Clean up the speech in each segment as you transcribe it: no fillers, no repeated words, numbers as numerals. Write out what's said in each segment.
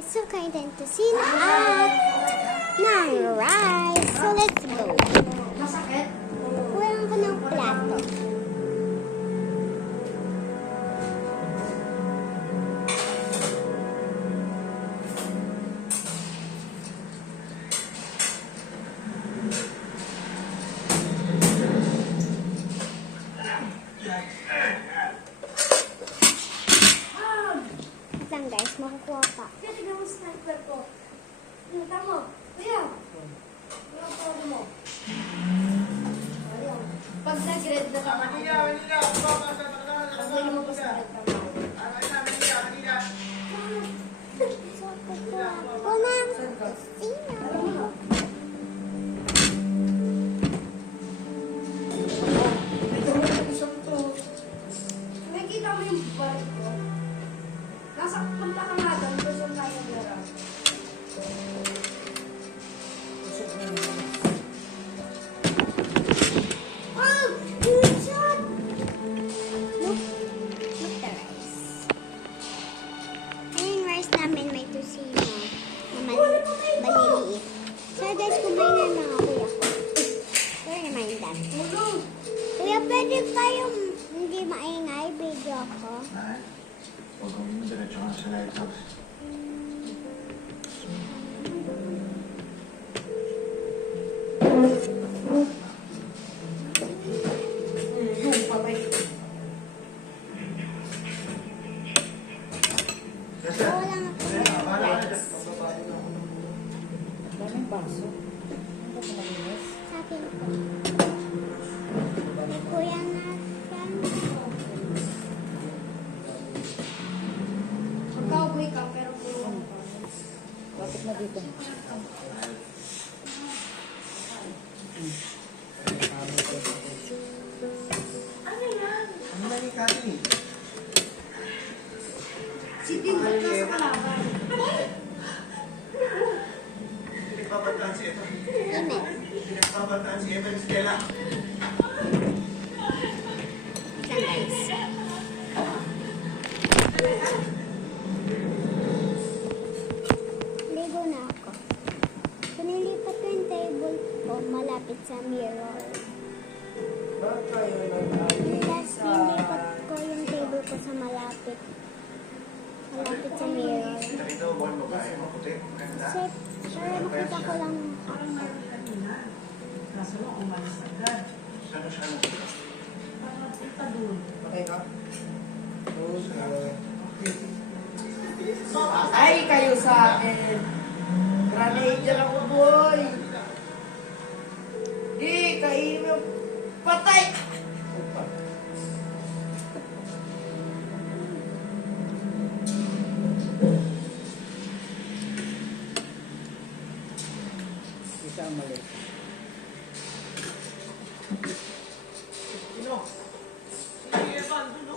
guys, so kain tayo tusina at ng rice. So let's go. Masakit? Kulang ko ng plato. Wait lang guys, makukuha pa. Kaya tignan mo sniper ko. Tama. Kaya. Yung photo mo. Ayun. Pag nag-red na tama ko. Pag mo pa sa red tama ko. So kukuha ko ng tusina. Nakikita mo yung balik ko? Nasa punta ka nga doon. Gusto tayo meron. Oh, good shot! Look the rice. Ayun yung rice namin may tusina na maliliit. So guys, kumain na mga kuya ko. Sorry naman yung dad. Kuya, pwede kayong hindi maingay video ko? Huwag kang diretso nga sa lighthouse. Wala nga po ng rice. Daming baso. Ano ba malinis? Sa akin po. May kuya na yan. Mag-cowboy ka pero puro ang Bakit na dito? Ano yan? Ang dami kanin. Si Timbal na sa kalaban. Pinagbabantaan si ito. Amen. Pinagbabantaan si Evan Stella. Wait lang guys. Ligo na ako. So nilipat ko yung table ko malapit sa mirror. Bakit kayo Tapos nilipat ko yung table ko sa malapit sa mirror. Nakita mo ba yung babae mo? Puti. Ganda. Kasi para makita ko lang Ano siya? Okay ka? Ay, kayo sa akin. Grenade dyan ako, boy. Di, kainin mo. Patay! Isa ang mali. Sino? Si Evan, no?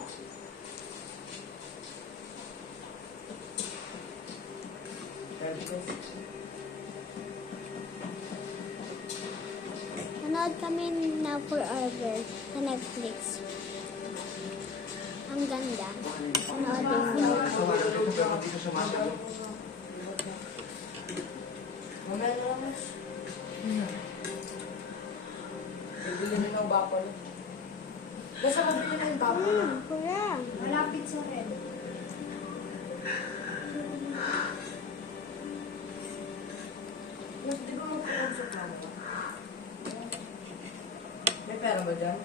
nanood kami na Forever sa Netflix. Ang ganda. Panoodin niyo. Sumasagot dito pero dito sumasagot. Mamaya na lang, mas. Bibili nyo ng bapal. Basta mabili na yung bapal. Kuya. Malapit sa red. Mas di ba magpupunso ka mo? May pera ba dyan?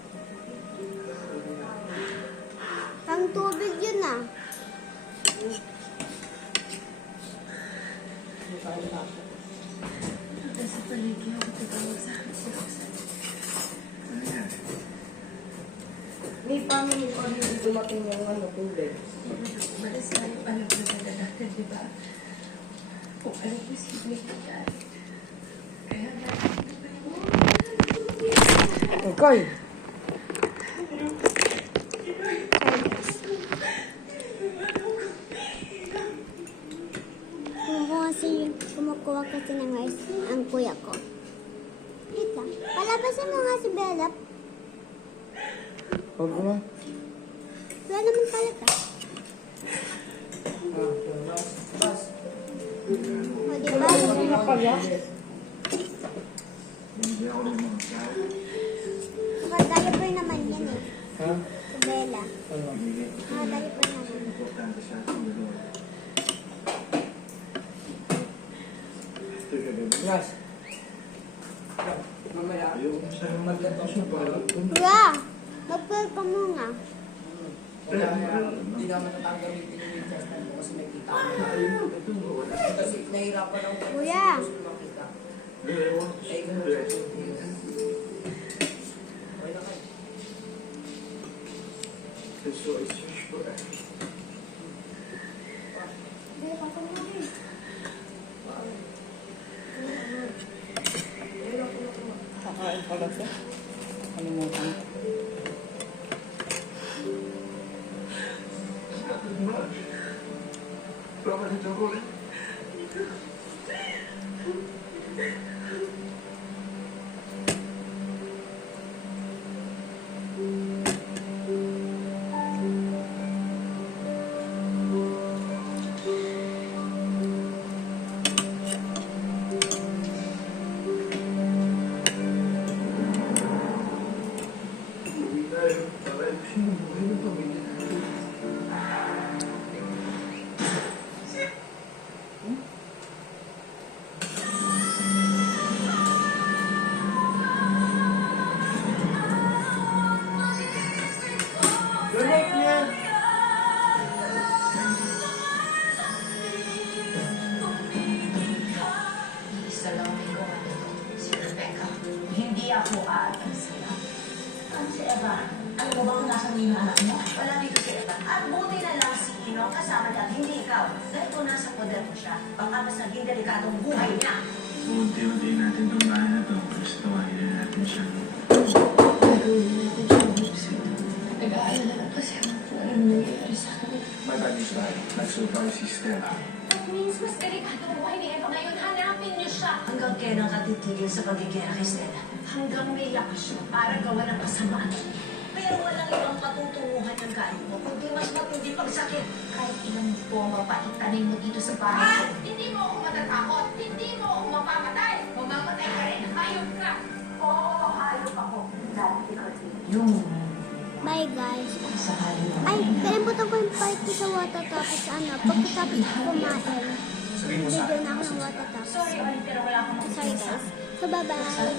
Ang tubig yun ah. Hindi tayo nakasya. Sa paligid ako tatawag sa akin si Roxanne. Ano yan? May paano pag hindi dumating yung tubig? Malas tayo alam na talaga natin, di ba? Kung alam mo si Blake yan. Kaya natin Okay. Kumukuha kasi ng rice ang kuya ko. Wait lang. Palabasin mo nga si Bella. Huwag mo. Wala naman talaga. Bas. O, diba? Hindi ako rin mga tao. Naka-diaper naman yan eh. Ha? Si Bella. Hindi. Naka-diaper naman. Importante sa ating dalawa. Ito ka ba? Yes. Mamaya. Ayoko na sa'yo Magkatapos mo pa. Kuya, mag-pray ka muna. Wala nga. Hindi naman natanggalin yung intestine ko kasi nakita ko. Kasi nahihirapan ako. Kuya. Gusto ko makita. Ewan. Eh, kung okay na kayo. So, it's just for Kakain pala siya. Kalimutan ko. nothing much. Probably don't worry. Uwi tayo. Para sino buhay ng pamilya natin. Ganap niya! Isa lang may gawa nito, si Rebecca. Hindi ako aatal sa'yo. Ano si Eva? Ano mo bang nasa hinahanap mo? Wala dito si Eva. At buti na lang si Ino kasama niya, hindi ikaw. Dahil kung nasa poder mo siya, baka mas naging delikadong buhay niya. Unti-unti natin itong bahay na to. Gustuhin na natin siya. Gagawin natin siya gusto. Nag-aalala lang kasi ako kung anong nangyayari sa akin. My bad is bad. Nag-survive si Stella. That means mas delikadong buhay ni Eva ngayon. Hanapin niyo siya. Hanggang kailan ka titigil sa pagiging kay Stella? Hanggang may lakas siya para gawa ng kasamaan. Pero walang ibang patutunguhan ng galing mo, kundi mas matindi pagsakit. Kahit ilang bomba pa itanim mo dito sa bahay ko. Hindi mo ako matatakot. Hindi mo ako mapapatay. Mamamatay ka rin. Hayop ka. Oo, hayop ako. Dahil kasi yung Bye, guys. sa hayop. Ay, kalimutan ko yung part ko sa water tapos ano, pagkatapos ko kumain, Sabihin mo sa video na ako ng water tapos. Sorry, Oli, pero wala akong Sorry, guys. So, bye-bye.